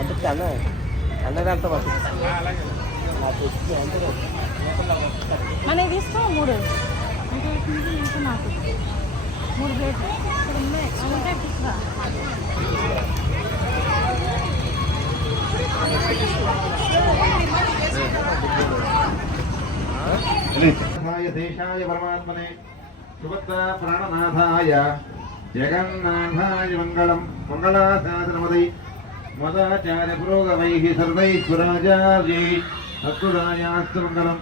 అంటే అన్నదాంతో మన తీసుకో 3 నాకు 3 ప్లేట్లు ఇక్కడ ఉన్నాయి ఉంటే తీసుకురా. దేశాయ పరమాత్మనే సుభద్ర ప్రాణనాథాయ జగన్నాథాయ మంగళం మంగళాసాధనమదై మదాచార్య పురోగమైః సర్వైశ్వరాచార్యై సత్పురాయాస్తు మంగళం.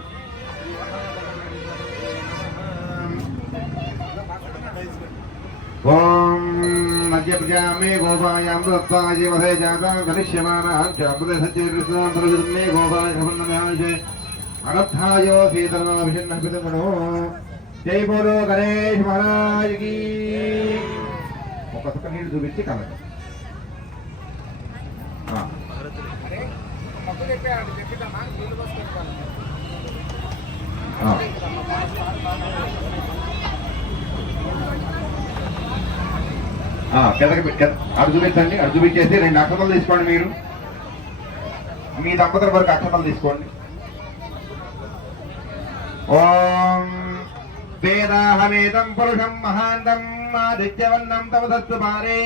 ఓం మధ్య ప్రజామే గోపాయాం దత్తాయ వధే జాతాం కరిష్యమానాం చాపుదే సత్యకృష్ణాం ప్రవిదున్నే గోపాయ సమన్నమ్యాయ అగత్థాయో సీతనాభిషన్న పితమనో. జై బోలో గణేష్ మహారాజ్ కి. ఒక సుఖ నీళ్ళు చూపించి కలదు. అటు చూపించండి. అటు చూపించేసి 2 అక్షతలు తీసుకోండి. మీరు మీ దంపతుల వరకు అక్షతలు తీసుకోండి. ఓం వేదాహమేదం పురుషం మహాంతం ఆదిత్యవన్నం తమసస్తు భారే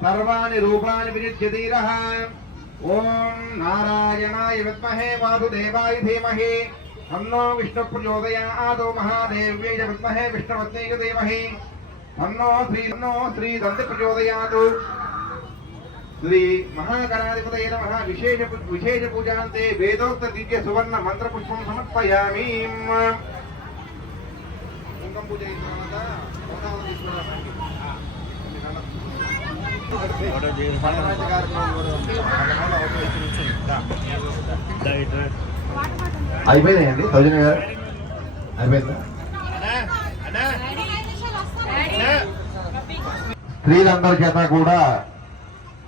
సర్వాణి రూపాణి వినిత్యధీరః. ఓం నారాయణాయ విద్మహే వాసుదేవాయ ధీమహి తన్నో విష్ణు ప్రచోదయాత్. మహాదేవ్యై విద్మహే విష్ణుపత్న్యై ధీమహి తన్నో శ్రీ దంత ప్రచోదయాత్. శ్రీ మహాగణాధిపతయే నమః. విశేష పూజాంతే వేదోక్త దివ్య సువర్ణ మంత్ర పుష్పం సమర్పయామి. కుంకుమ పూజ అయిన తర్వాత అయిపోయిందండి. సౌజన్య గారు అయిపోయిందా? స్త్రీలందరి చేత కూడా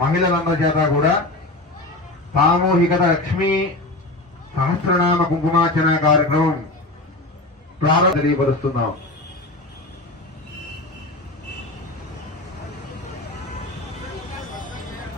మహిళలందరి చేత కూడా సామూహికత లక్ష్మీ సహస్రనామ కుంకుమార్చన కార్యక్రమం ప్రారంభ తెలియపరుస్తున్నాం.